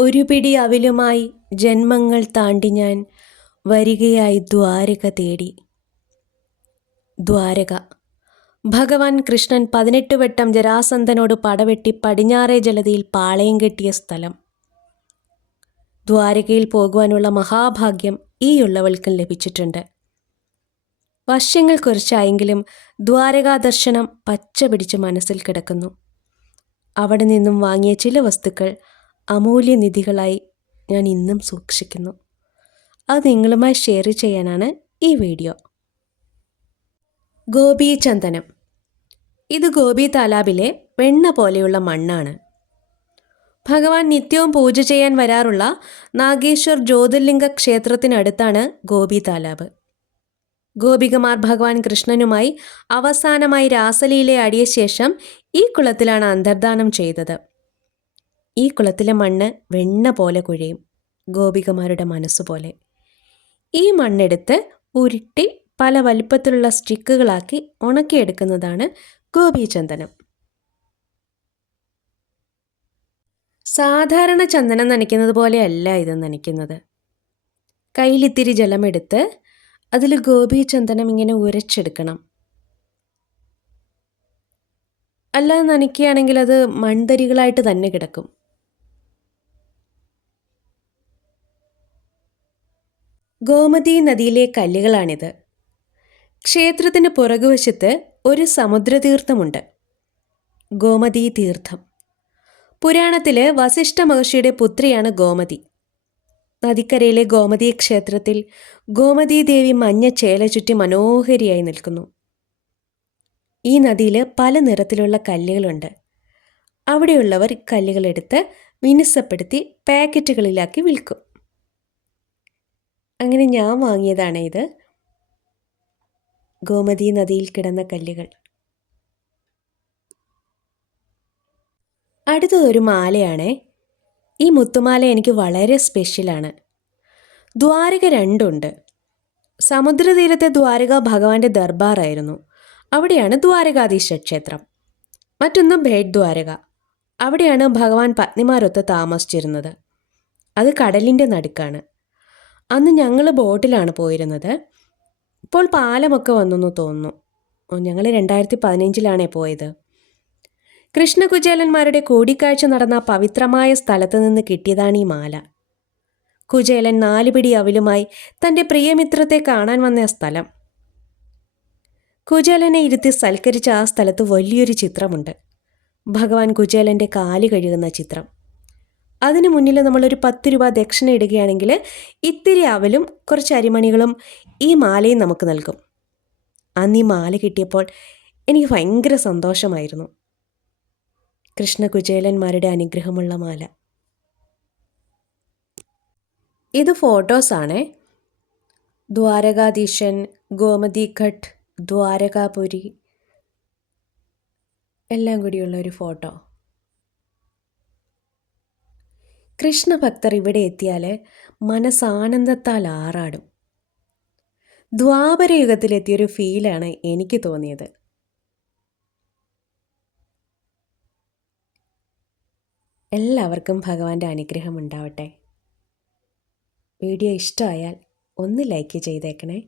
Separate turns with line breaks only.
ഒരു പിടി അവിലുമായി ജന്മങ്ങൾ താണ്ടി ഞാൻ വരികയായി ദ്വാരക തേടി. ദ്വാരക. ഭഗവാൻ കൃഷ്ണൻ പതിനെട്ട് വട്ടം ജരാസന്ധനോട് പടവെട്ടി പടിഞ്ഞാറേ ജലതിയിൽ പാളയം കെട്ടിയ സ്ഥലം. ദ്വാരകയിൽ പോകുവാനുള്ള മഹാഭാഗ്യം ഈ ഉള്ളവൾക്കും ലഭിച്ചിട്ടുണ്ട്. വർഷങ്ങൾ കുറച്ചായെങ്കിലും ദ്വാരകാ ദർശനം പച്ച പിടിച്ച് മനസ്സിൽ കിടക്കുന്നു. അവിടെ നിന്നും വാങ്ങിയ ചില വസ്തുക്കൾ അമൂല്യനിധികളായി ഞാൻ ഇന്നും സൂക്ഷിക്കുന്നു. അത് നിങ്ങളുമായി ഷെയർ ചെയ്യാനാണ് ഈ വീഡിയോ ഗോപി ചന്ദനം ഇത് ഗോപി താലാബിലെ വെണ്ണ പോലെയുള്ള മണ്ണാണ്. ഭഗവാൻ നിത്യവും പൂജ ചെയ്യാൻ വരാറുള്ള നാഗേശ്വർ ജ്യോതിർലിംഗ ക്ഷേത്രത്തിനടുത്താണ് ഗോപി താലാബ്. ഗോപികമാർ ഭഗവാൻ കൃഷ്ണനുമായി അവസാനമായി രാസലീല ആടിയ ശേഷം ഈ കുളത്തിലാണ് അന്തർദാനം ചെയ്തത്. ഈ കുളത്തിലെ മണ്ണ് വെണ്ണ പോലെ കുഴയും ഗോപികമാരുടെ മനസ്സുപോലെ ഈ മണ്ണെടുത്ത് ഉരുട്ടി പല വലിപ്പത്തിലുള്ള സ്റ്റിക്കുകളാക്കി ഉണക്കിയെടുക്കുന്നതാണ് ഗോപീചന്ദനം. സാധാരണ ചന്ദനം നനയ്ക്കുന്നത് പോലെയല്ല ഇത് നനയ്ക്കുന്നത്. കയ്യിലിത്തിരി ജലമെടുത്ത് അതിൽ ഗോപീചന്ദനം ഇങ്ങനെ ഉരച്ചെടുക്കണം. അല്ലാതെ നനയ്ക്കുകയാണെങ്കിൽ അത് മൺതരികളായിട്ട് തന്നെ കിടക്കും. ഗോമതി നദിയിലെ കല്ലുകളാണിത്. ക്ഷേത്രത്തിന് പുറകുവശത്ത് ഒരു സമുദ്രതീർത്ഥമുണ്ട്. ഗോമതി തീർത്ഥം പുരാണത്തിൽ വസിഷ്ഠ മഹർഷിയുടെ പുത്രിയാണ് ഗോമതി. നദിക്കരയിലെ ഗോമതി ക്ഷേത്രത്തിൽ ഗോമതി ദേവി മഞ്ഞ ചേല ചുറ്റി മനോഹരിയായി നിൽക്കുന്നു. ഈ നദിയിൽ പല നിറത്തിലുള്ള കല്ലുകളുണ്ട്. അവിടെയുള്ളവർ കല്ലുകളെടുത്ത് മിനുസപ്പെടുത്തി പാക്കറ്റുകളിലാക്കി വിൽക്കും. അങ്ങനെ ഞാൻ വാങ്ങിയതാണ് ഇത്. ഗോമതി നദിയിൽ കിടന്ന കല്ലുകൾ. അടുത്തത് ഒരു മാലയാണേ. ഈ മുത്തുമാല എനിക്ക് വളരെ സ്പെഷ്യലാണ് ദ്വാരക രണ്ടുണ്ട്. സമുദ്രതീരത്തെ ദ്വാരക ഭഗവാന്റെ ദർബാറായിരുന്നു. അവിടെയാണ് ദ്വാരകാധീശ ക്ഷേത്രം. മറ്റൊന്ന് ഭേഡ് ദ്വാരക. അവിടെയാണ് ഭഗവാൻ പത്നിമാരൊത്ത് താമസിച്ചിരുന്നത്. അത് കടലിന്റെ നടുക്കാണ്. അന്ന് ഞങ്ങൾ ബോട്ടിലാണ് പോയിരുന്നത്. ഇപ്പോൾ പാലമൊക്കെ വന്നെന്ന് തോന്നുന്നു. ഞങ്ങൾ രണ്ടായിരത്തി പതിനഞ്ചിലാണേ പോയത്. കൃഷ്ണകുചേലന്മാരുടെ കൂടിക്കാഴ്ച നടന്ന പവിത്രമായ സ്ഥലത്ത് നിന്ന് കിട്ടിയതാണ് ഈ മാല. കുചേലൻ നാലുപിടി അവലുമായി തന്റെ പ്രിയമിത്രത്തെ കാണാൻ വന്ന സ്ഥലം. കുചേലനെ ഇരുത്തി സൽക്കരിച്ച ആ സ്ഥലത്ത് വലിയൊരു ചിത്രമുണ്ട്. ഭഗവാൻ കുചേലന്റെ കാൽ കഴുകുന്ന ചിത്രം. അതിന് മുന്നിൽ നമ്മളൊരു പത്ത് രൂപ ദക്ഷിണ ഇടുകയാണെങ്കിൽ ഇത്തിരി അവലും കുറച്ച് അരിമണികളും ഈ മാലയും നമുക്ക് നൽകും. അന്ന് ഈ മാല കിട്ടിയപ്പോൾ എനിക്ക് ഭയങ്കര സന്തോഷമായിരുന്നു. കൃഷ്ണകുചേലന്മാരുടെ അനുഗ്രഹമുള്ള മാല. ഇത് ഫോട്ടോസാണേ ദ്വാരകാധീശൻ ഗോമതി ഘട്ട് ദ്വാരകാപുരി എല്ലാം കൂടിയുള്ള ഒരു ഫോട്ടോ. കൃഷ്ണഭക്തർ ഇവിടെ എത്തിയാൽ മനസ്സാനന്ദത്താൽ ആറാടും. ദ്വാപരയുഗത്തിലെത്തിയൊരു ഫീലാണ് എനിക്ക് തോന്നിയത്. എല്ലാവർക്കും ഭഗവാന്റെ അനുഗ്രഹം ഉണ്ടാവട്ടെ. വീഡിയോ ഇഷ്ടമായാൽ ഒന്ന് ലൈക്ക് ചെയ്തേക്കണേ.